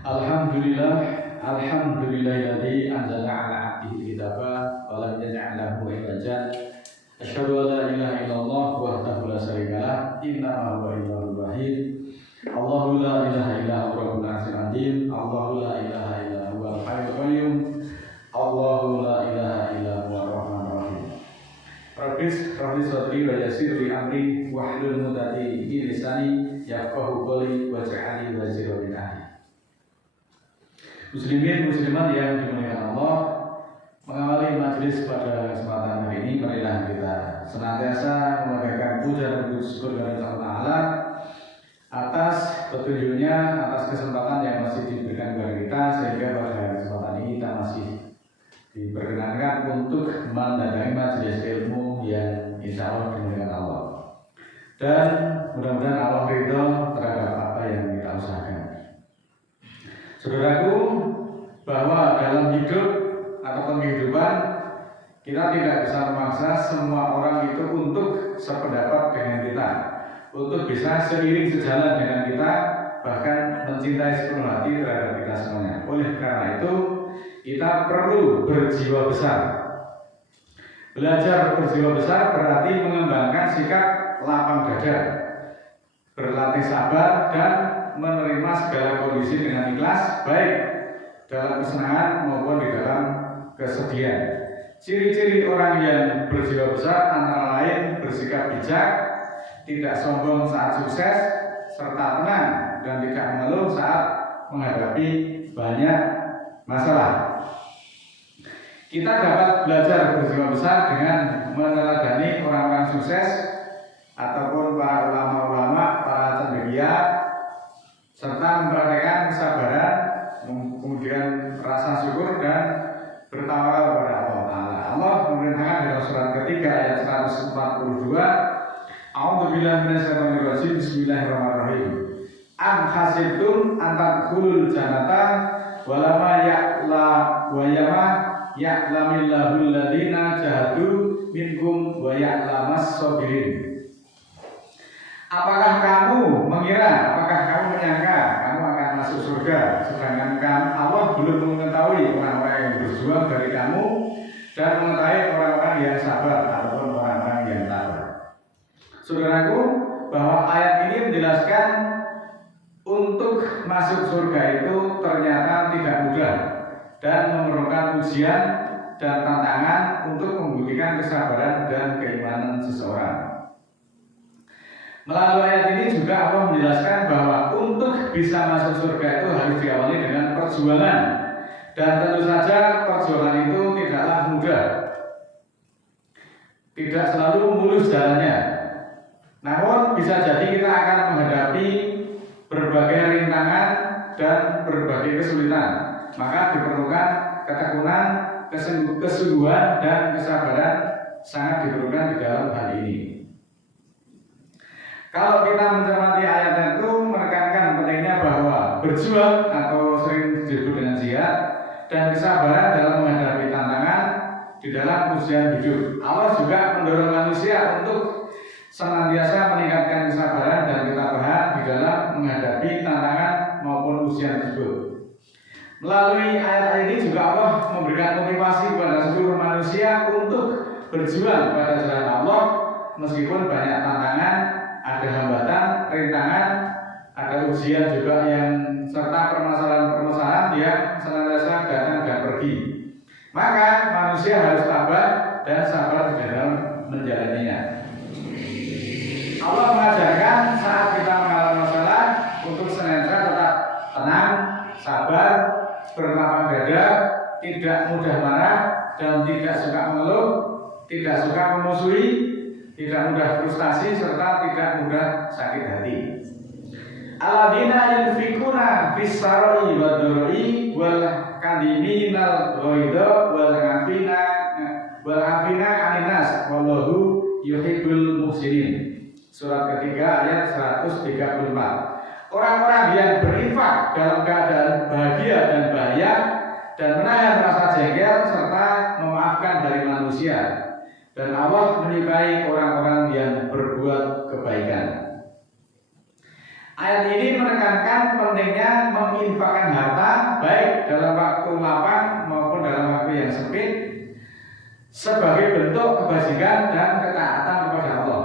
Alhamdulillah, alhamdulillahilladzi anzala 'ala 'abdihi kitaba wa lam yaj'al lahu iwaja. Asyhadu an la ilaha illallah wahdahu la syarikalah, innahu huwal ilahul wahid. Allahu la ilaha illa huwa rabbul 'arsyil 'azim. Allahu la ilaha illa huwal hayyul qayyum. Allahu la ilaha illa huwar rahmanur rahim. Rabbis rabbi sadri wa yassir li amri wahlul 'uqdatam min lisani yafqahu qawli waj'alni waziran min ahli. Muslimin muslimat yang dimuliakan Allah, mengawali majelis pada kesempatan hari ini, marilah kita senantiasa memanjatkan puja dan syukur kepada Allah Ta'ala atas petunjuknya, atas kesempatan yang masih diberikan kepada kita, sehingga pada kesempatan ini kita masih diperkenankan untuk mendatangi majelis ilmu yang insya Allah dimuliakan Allah, dan mudah-mudahan Allah ridho terhadap apa yang kita usahakan. Saudaraku, bahwa dalam hidup atau kehidupan kita tidak bisa memaksa semua orang itu untuk sependapat dengan kita, untuk bisa seiring sejalan dengan kita, bahkan mencintai sepenuh hati terhadap kita semuanya. Oleh karena itu, kita perlu berjiwa besar. Belajar berjiwa besar berarti mengembangkan sikap lapang dada, berlatih sabar, dan menerima segala kondisi dengan ikhlas, baik dalam kesenangan maupun di dalam kesedihan. Ciri-ciri orang yang berjiwa besar antara lain bersikap bijak, tidak sombong saat sukses, serta tenang dan tidak mengeluh saat menghadapi banyak masalah. Kita dapat belajar berjiwa besar dengan meneladani orang-orang sukses ataupun para ulama-ulama, para cendekia, serta mempraktikkan kesabaran, kemudian rasa syukur dan bertawakal kepada Allah Ta'ala. Allah memerintahkan dalam surat ketiga ayat 142, A'udzubillahi minasyaitonirrajim, Bismillahirrahmanirrahim. Am hasibtum an tadkhulul jannata walama ya'lamillahu alladziina jahadu minkum wa ya'lamas sabirin. Apakah kamu mengira, apakah kamu menyangka kamu akan masuk surga, sedangkan Allah belum mengetahui orang-orang yang berjuang dari kamu dan mengetahui orang-orang yang sabar ataupun orang-orang yang tabah. Saudaraku, bahwa ayat ini menjelaskan untuk masuk surga itu ternyata tidak mudah dan memerlukan ujian dan tantangan untuk membuktikan kesabaran dan keimanan seseorang. Melalui ayat ini juga Allah menjelaskan bahwa untuk bisa masuk surga itu harus diawali dengan perjuangan, dan tentu saja perjuangan itu tidaklah mudah, tidak selalu mulus jalannya. Namun bisa jadi kita akan menghadapi berbagai rintangan dan berbagai kesulitan, maka diperlukan ketekunan, kesungguhan, dan kesabaran sangat diperlukan di dalam hal ini. Kalau kita mencermati ayat itu menekankan pentingnya bahwa berjuang atau sering disebut dengan jihad dan kesabaran dalam menghadapi tantangan di dalam ujian hidup. Allah juga mendorong manusia untuk senantiasa meningkatkan kesabaran dan ketabahan di dalam menghadapi tantangan maupun ujian tersebut. Melalui ayat ini juga Allah memberikan motivasi kepada seluruh manusia untuk berjuang pada jalan Allah meskipun banyak tantangan, ada hambatan, rintangan, ada ujian juga yang serta permasalahan-permasalahan yang senantiasa datang dan pergi. Maka manusia harus tabah dan sabar di dalam menjalaninya. Allah mengajarkan saat kita mengalami masalah untuk senantiasa tetap tenang, sabar, berlapang dada, tidak mudah marah dan tidak suka mengeluh, tidak suka memusuhi, tidak mudah frustasi, serta tidak mudah sakit hati. Alladzina yunfikuna fis sarai wad dharai wal kadiminal ghaidha wal afina 'anil nas wallahu yuhibbul muhsinin. Surat ketiga ayat 134. Orang-orang yang berinfak dalam keadaan bahagia dan bahaya dan menahan rasa jengkel serta memaafkan dari manusia. Dan Allah menyukai orang-orang yang berbuat kebaikan. Ayat ini menekankan pentingnya menginfakkan harta baik dalam waktu lapang maupun dalam waktu yang sempit sebagai bentuk kebajikan dan ketaatan kepada Allah.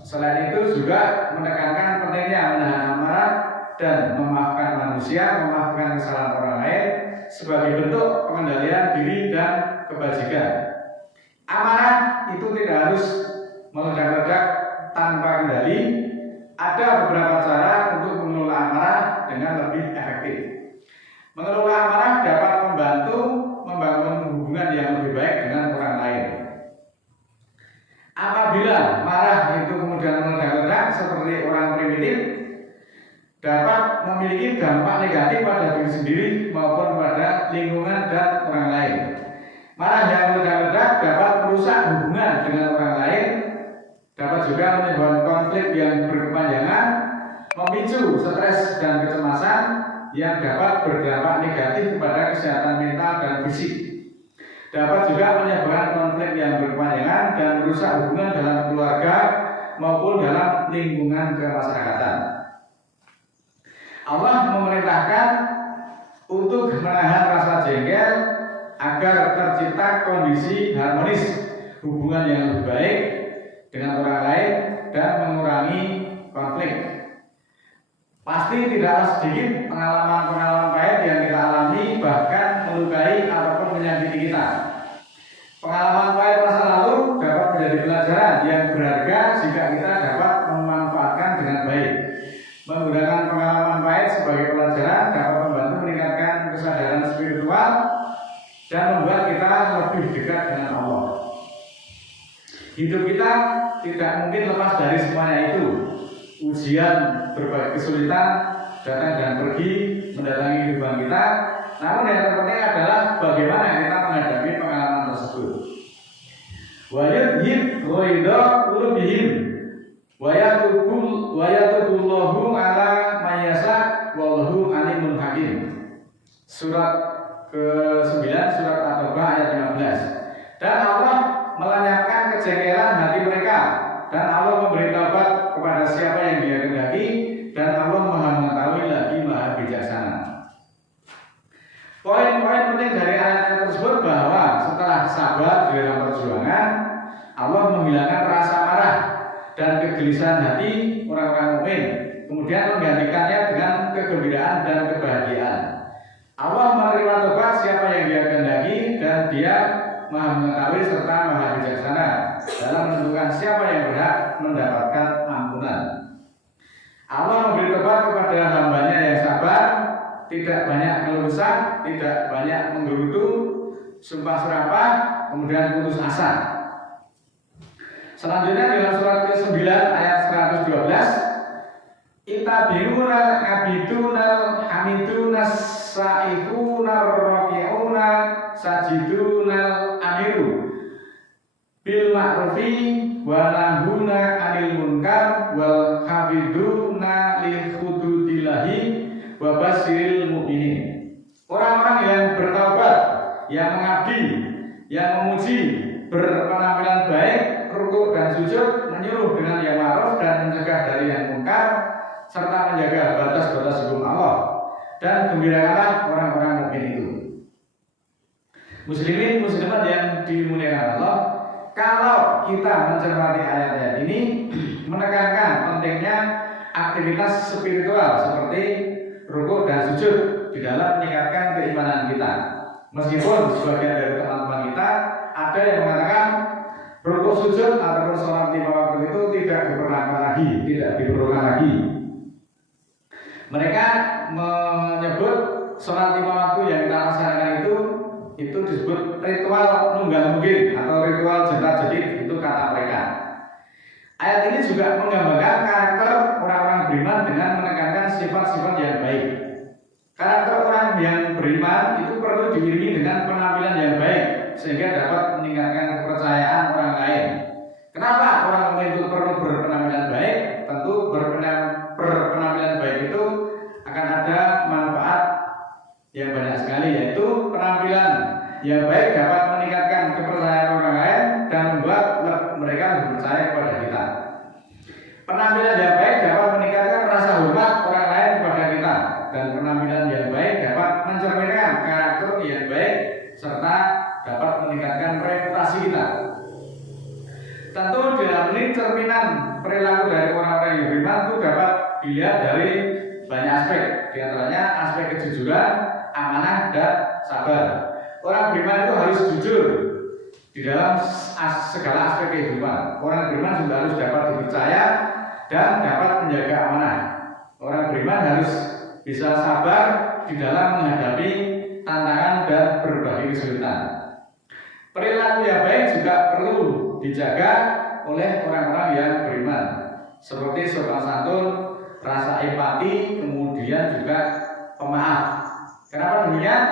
Selain itu juga menekankan pentingnya menahan amarah dan memaafkan manusia, memaafkan kesalahan orang lain sebagai bentuk pengendalian diri dan kebajikan. Amarah itu tidak harus meledak-ledak tanpa kendali. Ada beberapa cara untuk mengelola amarah dengan lebih efektif. Mengelola amarah dapat membantu membangun hubungan yang lebih baik dengan orang lain. Apabila marah itu kemudian meledak-ledak seperti orang primitif, dapat memiliki dampak negatif pada diri sendiri maupun pada lingkungan dan orang lain. Marah yang meledak-ledak dapat merusak hubungan dengan orang lain, dapat juga menimbulkan konflik yang berkepanjangan, memicu stres dan kecemasan yang dapat berdampak negatif kepada kesehatan mental dan fisik. Dapat juga menyebabkan konflik yang berkepanjangan dan merusak hubungan dalam keluarga maupun dalam lingkungan kemasyarakatan. Allah memerintahkan untuk menahan rasa jengkel agar tercipta kondisi harmonis hubungan yang lebih baik dengan orang lain dan mengurangi konflik. Pasti tidaklah sedikit pengalaman-pengalaman pahit yang kita alami, bahkan melukai ataupun menyakiti kita. Pengalaman pahit masa lalu dapat menjadi pelajaran yang berharga jika kita dapat memanfaatkan dengan baik. Menggunakan pengalaman pahit sebagai pelajaran dapat membantu meningkatkan kesadaran spiritual dan membuat kita lebih dekat dengan Allah. Hidup kita tidak mungkin lepas dari semuanya itu. Ujian berbagai kesulitan datang dan pergi mendatangi kehidupan kita. Namun yang terpenting adalah bagaimana kita menghadapi pengalaman tersebut. Wa yudhib ghaidha qulubihim wa yatubullahu ala man yasha wallahu alimun hakim. Surat ke-9 surat At-Taubah ayat 15. Dan Allah melenyapkan kejengkelan hati mereka, dan Allah memberi taubat kepada siapa yang Dia kehendaki, dan Allah Maha mengetahui lagi Maha bijaksana. Poin-poin penting dari ayat tersebut bahwa setelah sabar di dalam perjuangan, Allah menghilangkan rasa marah dan kegelisahan hati orang-orang mukmin, kemudian menggantikannya dengan kegembiraan dan kebahagiaan. Allah menerima taubat siapa yang Dia kehendaki, dan Dia Maha mengetahui serta Maha bijaksana dalam menentukan siapa yang berhak mendapatkan ampunan. Allah memberi taubat kepada hambanya yang sabar, tidak banyak keluh kesah, tidak banyak menggerutu, sumpah serapah, kemudian putus asa. Selanjutnya dalam surat ke-9 ayat 112, Ittabi'una abidunal hamidunas sa'ihunal raki'una sajidunal amiru bil ma'rufi wa nahuna 'anil munkar wal hafiduna li hududillahi wa basyiril mu'minin. Orang-orang yang bertaubat, yang mengabdi, yang memuji, berpenampilan baik, rukuk dan sujud, menyuruh dengan yang ma'ruf dan mencegah dari yang munkar, serta menjaga batas-batas hukum Allah, dan gembirakanlah orang-orang mukmin itu. Muslimin muslimat yang dimuliakan Allah, kalau kita mencermati ayat-ayat ini menekankan pentingnya aktivitas spiritual seperti rukuk dan sujud di dalam meningkatkan keimanan kita. Meskipun sebagian dari teman-teman kita ada yang mengatakan rukuk sujud ataupun sholat 5 waktu itu tidak diperlukan lagi. Mereka menyebut sholat 5 waktu yang kita laksanakan itu disebut ritual nunggal mungkin atau ritual jerat-jedit, itu kata mereka. Ayat ini juga menggambarkan karakter orang-orang beriman dengan menekankan sifat-sifat yang baik. Karakter orang yang beriman itu perlu diiringi dengan penampilan yang baik sehingga dapat meningkatkan kepercayaan orang lain. Kenapa orang itu perlu berpenampilan baik? Tentu berpenampilan baik itu akan ada manfaat yang banyak sekali, yaitu penampilan yang baik dapat meningkatkan kepercayaan orang lain dan membuat mereka lebih percaya kepada kita. dilihat dari banyak aspek, di antaranya aspek kejujuran, amanah, dan sabar. Orang beriman itu harus jujur di dalam segala aspek kehidupan. Orang beriman juga harus dapat dipercaya dan dapat menjaga amanah. Orang beriman harus bisa sabar di dalam menghadapi tantangan dan berbagai kesulitan. Perilaku yang baik juga perlu dijaga oleh orang-orang yang beriman, seperti sopan santun, rasa empati, kemudian juga pemaaf. Kenapa demikian?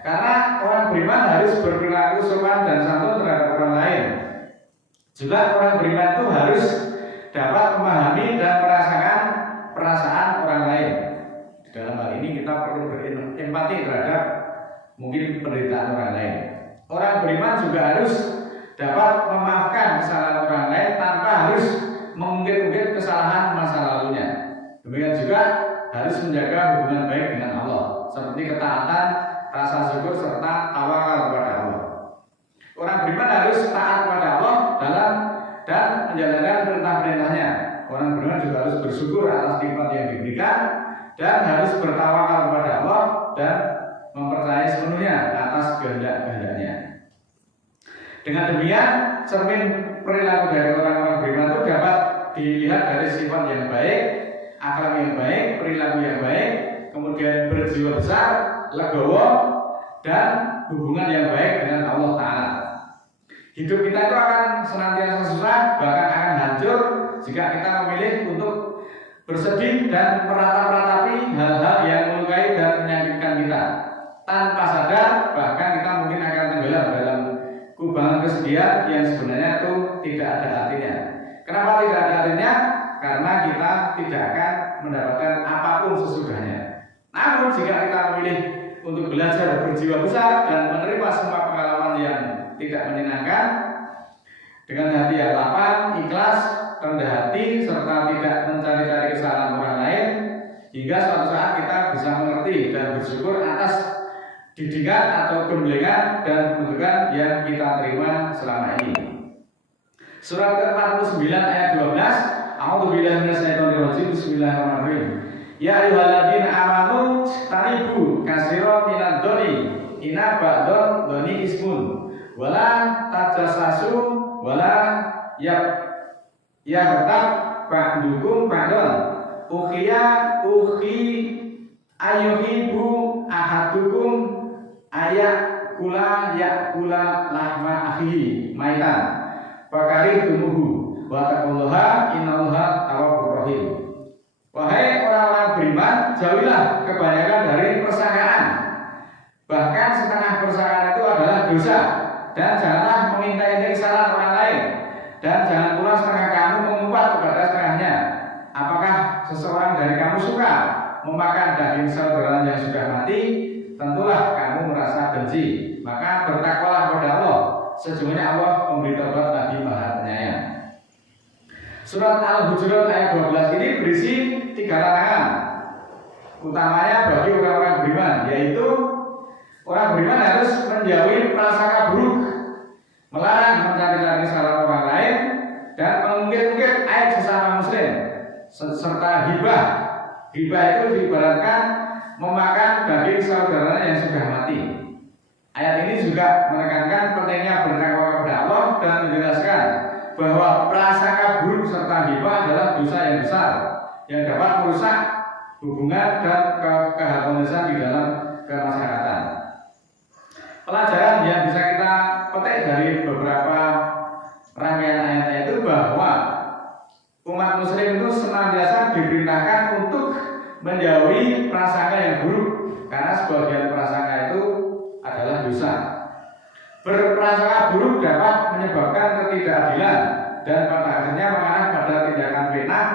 Karena orang beriman harus berperilaku sopan dan santun terhadap orang lain. Juga orang beriman itu harus dapat memahami dan merasakan perasaan orang lain. Di dalam hal ini kita perlu berempati terhadap mungkin penderitaan orang lain. Orang beriman juga harus dapat memaafkan kesalahan orang lain tanpa harus mengungkit-ungkit kesalahan masa lalunya. Demikian juga harus menjaga hubungan baik dengan Allah, seperti ketaatan, rasa syukur, serta tawakal kepada Allah. Orang beriman harus taat kepada Allah dalam dan menjalankan perintah-perintahnya. Orang beriman juga harus bersyukur atas nikmat yang diberikan dan harus bertawakal kepada Allah dan mempercayai sepenuhnya atas kehendak-kehendaknya. Dengan demikian, cermin perilaku dari orang-orang beriman itu dapat dilihat dari sifat yang baik, akhlak yang baik, perilaku yang baik, kemudian berjiwa besar, legowo, dan hubungan yang baik dengan Allah Ta'ala. Hidup kita itu akan senantiasa susah, bahkan akan hancur jika kita memilih untuk bersedih dan meratap-ratapi hal-hal yang melukai dan menyakitkan kita. Tanpa sadar, bahkan kita mungkin akan tenggelam dalam kubangan kesedihan yang sebenarnya itu tidak ada artinya. Kenapa tidak ada artinya? Karena kita tidak akan mendapatkan apapun sesudahnya. Namun jika kita memilih untuk belajar berjiwa besar dan menerima semua pengalaman yang tidak menyenangkan dengan hati yang lapang, ikhlas, rendah hati, serta tidak mencari-cari kesalahan orang lain, hingga suatu saat kita bisa mengerti dan bersyukur atas didikan atau gemblengan dan pendidikan yang kita terima selama ini. Surat ke-49 ayat 12. A'udzubillahi minasyaitonir rajim. Bismillahirrahmanirrahim. Ya ayyuhalladzina amanu tanibu katsiran minadh-dhoni inna ba'dadh-dhoni ismun wala tajassasu wala yaghtab ba'dukum ba'dan ukhi ayyuhibu ahadukum yakula lahma akhihi maitan fakari tumuhu wa taqullaha innallaha tawwabur rahim. Wahai orang-orang beriman, jauhilah kebanyakan dari persangkaan, bahkan setengah persangkaan itu adalah dosa, dan janganlah mengintai kesalahan orang lain, dan jangan pula setengah kamu mengumpat kepada setengahnya. Apakah seseorang dari kamu suka memakan daging saudara yang sudah mati? Tentulah kamu merasa benci. Maka bertakwalah kepada Allah, sesungguhnya Allah memberi taubat lagi Maha Penyayang. Surat Al-Hujurat ayat 12 ini berisi 3 larangan utamanya bagi orang-orang beriman, yaitu orang beriman harus menjauhi prasangka buruk, melarang mencari-cari kesalahan orang lain, dan mengungkit-ungkit aib sesama muslim, serta hibah. Hibah itu diibaratkan memakan daging saudara yang sudah mati. Ayat ini juga menekankan pentingnya bertakwa kepada Allah dan menjelaskan bahwa prasangka buruk serta hibah adalah dosa yang besar yang dapat merusak hubungan dan keharmonisan di dalam kemasyarakatan. Pelajaran yang bisa kita petik dari beberapa rangkaian ayat itu bahwa umat muslim itu senantiasa diperintahkan untuk menjauhi prasangka yang buruk, karena sebagian prasangka itu adalah dosa. Berprasangka buruk dapat menyebabkan ketidakadilan dan pada akhirnya mengarah pada tindakan fitnah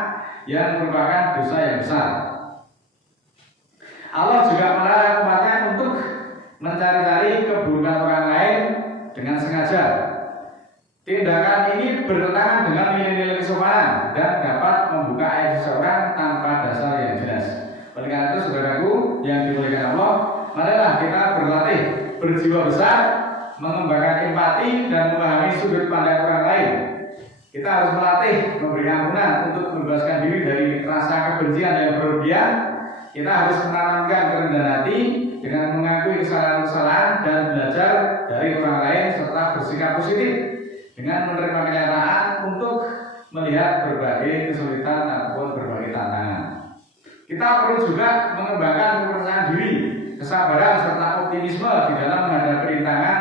yang merupakan dosa yang besar. Allah juga melarang umatnya untuk mencari-cari keburukan orang lain dengan sengaja. Tindakan ini bertentangan dengan nilai-nilai kesopanan dan dapat membuka aib seseorang tanpa dasar yang jelas. Oleh karena itu, saudaraku yang dimuliakan Allah, marilah kita berlatih berjiwa besar, mengembangkan empati dan memahami sudut pandang orang lain. Kita harus melatih memberi ampunan untuk membebaskan diri dari rasa kebencian yang kerugian, kita harus menanamkan kerendahan hati dengan mengakui kesalahan-kesalahan dan belajar dari orang lain serta bersikap positif dengan menerima kenyataan untuk melihat berbagai kesulitan ataupun berbagai tantangan. Kita perlu juga mengembangkan kepercayaan diri, kesabaran serta optimisme di dalam menghadapi rintangan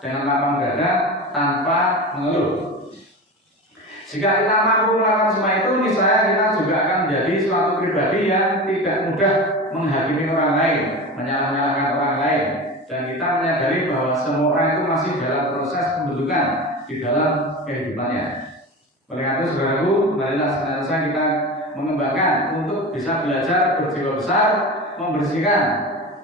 dengan lapang dada tanpa mengeluh. Jika kita mampu melakukan semua itu, niscaya kita juga akan menjadi suatu pribadi yang tidak mudah menghakimi orang lain, menyalah-nyalahkan orang lain, dan kita menyadari bahwa semua orang itu masih dalam proses pembentukan di dalam kehidupannya. Oleh karena itu, saudaraku, marilah senantiasa kita mengembangkan untuk bisa belajar berjiwa besar, membersihkan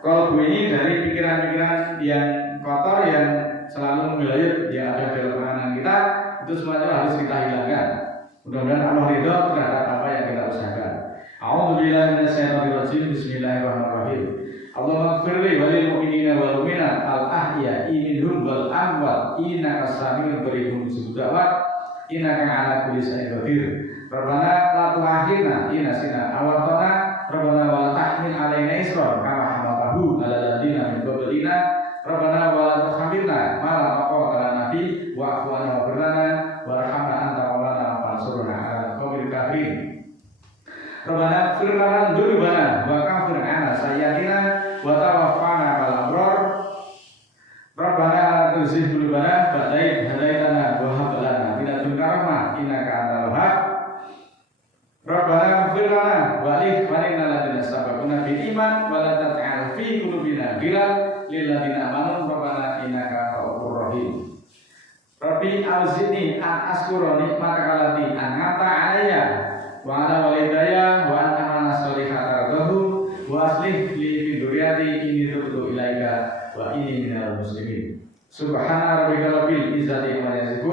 kolbu ini dari pikiran-pikiran yang kotor yang selalu menggelayut yang ada di dalam pikiran kita. Itu semuanya harus kita hilangkan. Mudah-mudahan Allah ridho terhadap apa yang kita usahakan. A'udzubillahi minasyaitonirrajim. Bismillahirrahmanirrahim. Allahumma ighfirli walil mu'minina wal mu'minat al-ahya'i minhum wal amwat innaka sami'un qaribun mujibud da'wat innaka 'ala kulli syai'in qadir. Rabbana la tu'akhidna in nasina aw akhtana. Rabbana wa la tahmil 'alaina isran kama hamaltahu 'alal ladzina min qablina. Rabbana wa la tuhammilna ma la taqata lana bihi wa'fu 'anna waghfir lana warhamna anta maulana fansurna 'alal qaumil kafirin. Rabbana ighfir lana dzunubana wa kaffir 'anna sayyi'atina wa tawaffana ma'al abrar. Rabbana la tuzigh qulubana ba'da idh hadaytana wa hab lana min ladunka rahmah innaka antal wahhab. Rabbana ighfir lana wa li ikhwanina alladziina sabaquna bil iman wa la taj'al fi qulubina ghillan lil ladzina amanu rabbana innaka ghafurur rahim. Rabbi auzi'ni an askura nikmataka allati an'amta 'alayya wa 'ala walidayya wa an a'mala shalihan tardahu wa aslih li fi dzurriyyati inni tubtu ilaika wa inni minal muslimin. Subhana rabbika rabbil izzati amma yasifun